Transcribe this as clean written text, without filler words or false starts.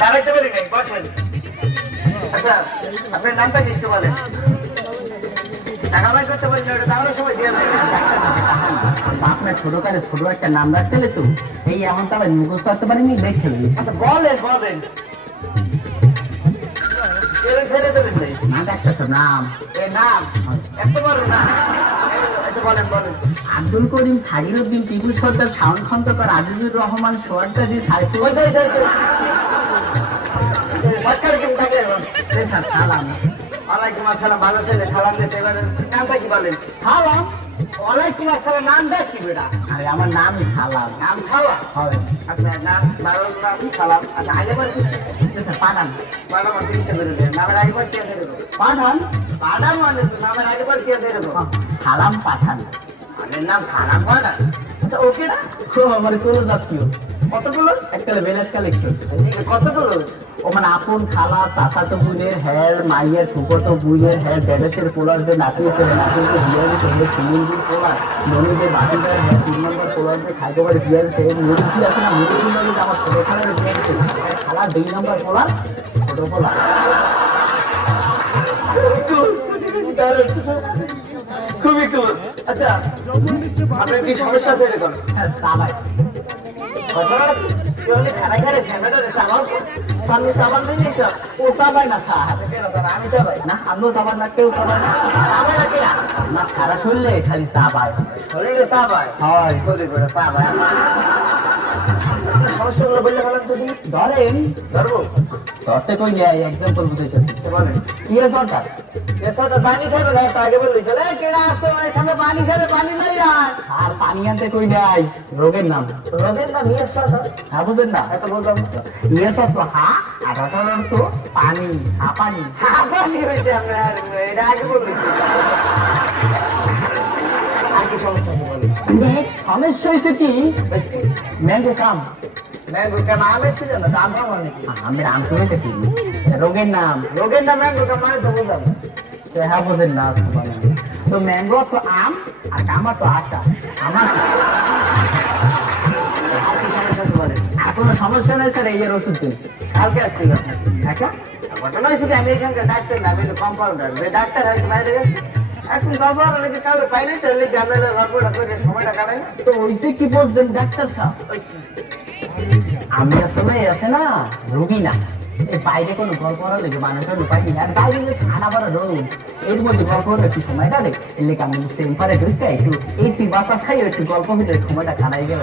দাঁড়াইতে পারি নাই, বসেন। আচ্ছা, আপনার নামটা কি একটু বলেন? টাকা বাই করতে পারি না, ওটা দাঁড়ানোর সময় দিয়ে দেয়। আপনার ছোটকালে ছোট একটা নাম রাখছিলে তো, এই এখন তো আবার মুখস্থ করতে পারিনি, দেখে নিয়েছি। আচ্ছা বলেন বলেন, ছেড়ে দেবেন ভাই। না ডাক্তার সাহেব নাম এ নাম এত বড় না। আচ্ছা বলেন বলেন। আব্দুল করিম, সাগিরউদ্দিন, টিপু সর্দার, শাওন খন্দকার, আজিজুর রহমান, সোহাগ গাজী, সাইফুল। ওই সরকার কিছু থাকে এখন। স্যার সালাম। ওয়ালাইকুম আসসালাম, ভালো ছেলে, সালাম দিয়েছে। এবার নামটা কি বলেন? সালাম? ওয়ালাইকুম আসসালাম, নামটা কি বেটা? আরে আমার নামই সালাম। নাম সালাম? হয় আচ্ছা নাম ভালো, নাম সালাম। আচ্ছা আগেবার স্যার পাঠান। পাড়া মানে চিকিৎসা করে দেন। নামের আগেবার কি আছে এরকম? পাঠান? পাড়া মানে নামের আগেবার কি আছে এরকম? সালাম পাঠান। আমার নাম সালাম পাড়া। আচ্ছা ওকে না, আমার কোনো জাতীয় কতগুলো? এককালে বেলার কালেকশন। কতগুলো? ও মানে আপন খালা, চাচাতো বোনের হ্যার, মাইয়ের ফুকতো বোনের হ্যার, জেডেসের পোলার যে নাতি ছিল, নাতিকে বিয়ে দিচ্ছে, হলো সিলিন্ডির পোলার, ননীদের বাতিদার হ্যাঁ, 3 নম্বর পোলার যে খাইতে বিয়ে দিচ্ছে, মুরগি আছে না, মুরগি নদী আমার ছোট খালার বিয়ে দিচ্ছে, খালা 2 নম্বর পোলার, ছোট পোলার। খুবই ক্লোজ। আচ্ছা আপনার কি সমস্যা আছে এরকম? হ্যাঁ সাবাই। খানা খারে স্যামেটারে চালাও, সামনে সাবান দিয়ে নিস। ও সাবাই না স্যার। আমি চালাই না আমিও সাবান না, কেউ সাবাই না। আমার নাকি না সারা শুনলে খালি সাবাই শরীরে চাবায় হয়। করে করে চাবায়। সমস্যাগুলো বললে ভালো যদি ধরেন ধরবো। ধরতে কই নেই, এক্সাম্পল বুঝাইতেছি। বলেন ইয়ে সরকার এছাড়া পানি খাবে না, তো আগে বললি চলে কেনা আসতো সামনে পানি খাবে, পানি নাই আর আর পানি আনতে কই নাই, রোগের নাম। রোগের নাম ইয়ে সরকার। হ্যাঁ বুঝেন না, এত বললাম ইয়ে সত্য হা আর রসায়ন তো পানি, হা পানি। পানি হয়েছে। আমরা এটা আগে বললি আর কি সমস্যা আছে বলি। নেক্সট সমস্যা হয়েছে কি, ম্যাঙ্গো কাম। ম্যাঙ্গো কেন আমের সিজন না, দাম কম অনেক। আমের আম তো হইতে কি রোগের নাম। রোগের নাম ম্যাঙ্গো কেন মানে তো বললাম। হ্যাঁ বুঝেন না, তো ম্যাঙ্গো তো আম আর কামা তো আশা। আমার আর কি সমস্যা আছে বলেন। আর কোনো সমস্যা নেই স্যার, এই এর ওষুধ দিন। কালকে আসছিল একা ঘটনা হয়েছে যে আমি এখানকার ডাক্তার না, আমি কম্পাউন্ডার। যে ডাক্তার হয়তো বাইরে গেছে, এখন দরবার লেগে কাউরে পাই নাই, তাহলে গ্রামের গল্পটা করে সময়টা কাটাই না। তো ওইসে কি বলছেন ডাক্তার সাহেব, আমি আসলে আছে না রোগী না, এই বাইরে কোনো গল্প করা লেগে মানুষের পাইনি, আর বাইরে যে খানা বাড়া রোগ, এর মধ্যে গল্প হলে একটু সময় কাটে, এর লেগে আমি সেম্পারে ঢুকে একটু এসি বাতাস খাই, একটু গল্প হইলে সময়টা কাটাই গেল।